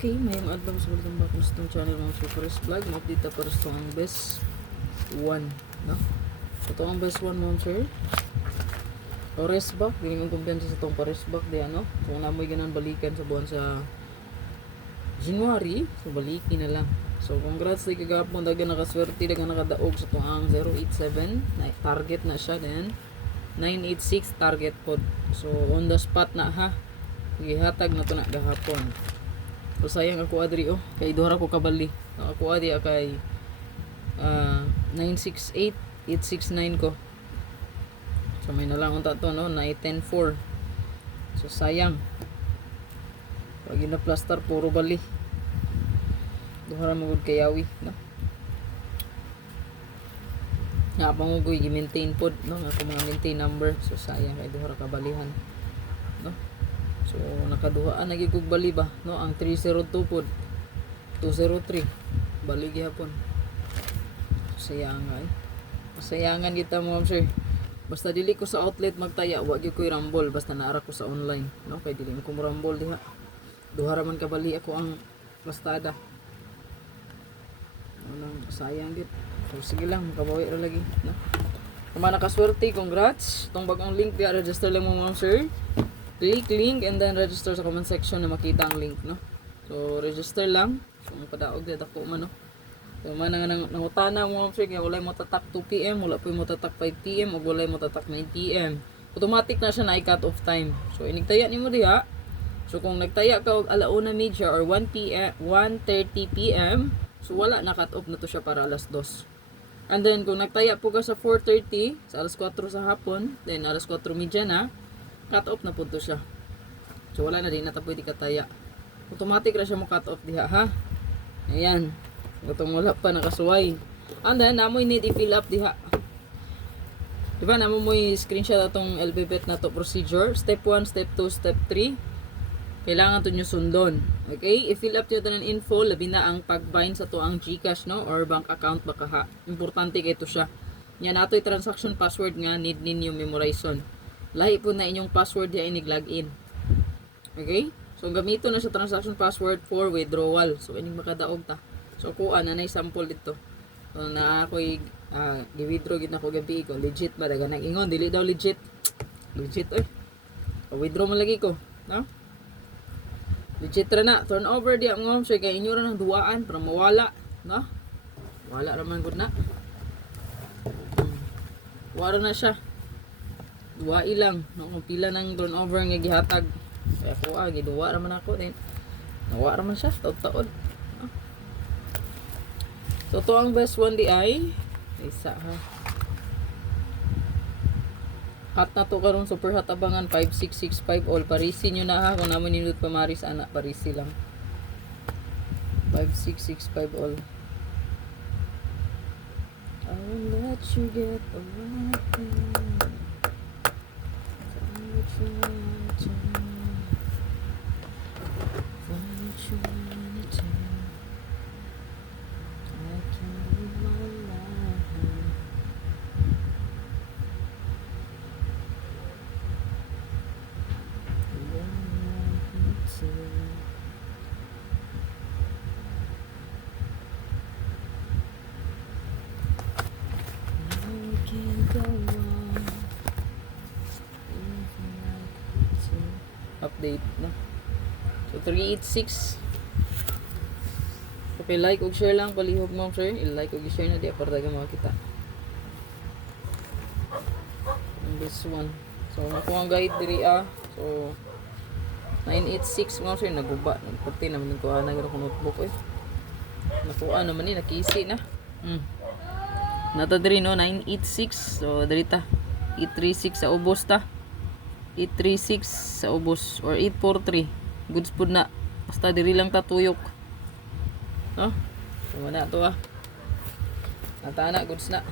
Okay, may adlaw sa welcome back sa itong channel mga Super Vlog. Mag-update pa rin ito ang best 1, no? Ito ang best 1 mga sir. O rest back, hindi mong kumpiyansa sa itong pa-rest back di ano. Kung namoy ganan balikan sa buwan sa January, so balikin na lang. So congrats di kagapon, daga nakaswerte, daga nakadaog sa itong ang 087, na target na siya then 986 target pod. So on the spot na ha. Gihatag na to na gahapon. So sayang ako adri kay duha ko kabali. Ako adri kay 968 869 ko. So may nalang unta to no, 910.4. So sayang. Pag ina plaster puro bali. Duha ra mo gud kay yawi, no. Nga pangugoy gi-maintain pod no, nga ako mga maintain number. So sayang kay duha ra kabalihan, no. So nakaduhaan na gigug bali ba no, ang 302 pod 203 bali gihapon. Sayangan sayangan kita mo sir. Basta dili ko sa outlet magtaya, wa gyud koy rumble basta naara ko sa online, no, kay dili ko mo rumble diha. Duha ra man kabali ako ang plastada. Ano sayang gid. So sige lang, makabawi ra lagi, no. Kung nakaswerte, congrats. Tong bagong link diha, register lang mo mga sir. Click link and then register sa comment section na makita ang link, no. So register lang. So padaog gid ako man, no. So man nang nangutana mo sir kay walay mo tatak 2 PM, wala po mo tatak 5 PM ug walay mo tatak 9 PM. Automatic na siya na i-cut off time. So inigtaya nimo diha. So kung nagtaya ka og alauna media or 1 PM, 1:30 PM, so wala na cut off na to siya para alas 2. And then kung nagtaya po ka sa 4:30, sa alas 4 sa hapon, then alas 4:30 na, cut off na po to siya. So wala na din na ta pwede kataya. Automatic ra siya mo cut off diha ha. Ayan. Itong wala pa nakasuway. And then namoy need i-fill up diha. Diba namo mo screenshot atong LBBet na to procedure. Step 1, step 2, step 3. Kailangan to nyo sundon. Okay? I-fill up nyo tanan info, labi na ang pag-bind sa to ang GCash, no, or bank account baka ha. Importante kay to siya. Nya natoy transaction password nga need ninyo memorization. Lahi po na inyong password ya inig login. Okay? So gamito na sa transaction password for withdrawal. So ining makadaog ta. So kuha na sample dito. So na ako'y gi-withdraw gid na ko gabi ko. Legit ba daga nang ingon dili daw legit. Legit withdraw mo lagi ko, no? Legit ra na. Turn over di ang ngom kay inyo ra nang duwaan para mawala, no? Wala ra man gud na. Wala na siya. Duwa ilang, no, kung pila ng turnover nga gihatag. Kaya ko giduwa ra man ako din. Nawa ra man siya taud-taud. No? So to ang best one di ay isa ha. At na to karon super hot abangan 5665 all parisi nyo na ha kung naman nindot pamaris anak parisi lang 5665 all. I will let you get away. Update no. So 386. Okay, like ug share lang palihog mo sir. I-like ug i-share na di para daga makita. This one. So nakuha ang guide diri So 986 mo sir naguba. Nagputi naman ko ana gyud ko notebook Nakuha naman ni nakisi na. Nata diri no 986. So diri ta 836 sa ubos ta. 836 sa ubos or 843 goods pud na basta diri lang tatuyok, no. So wala to nata na goods na.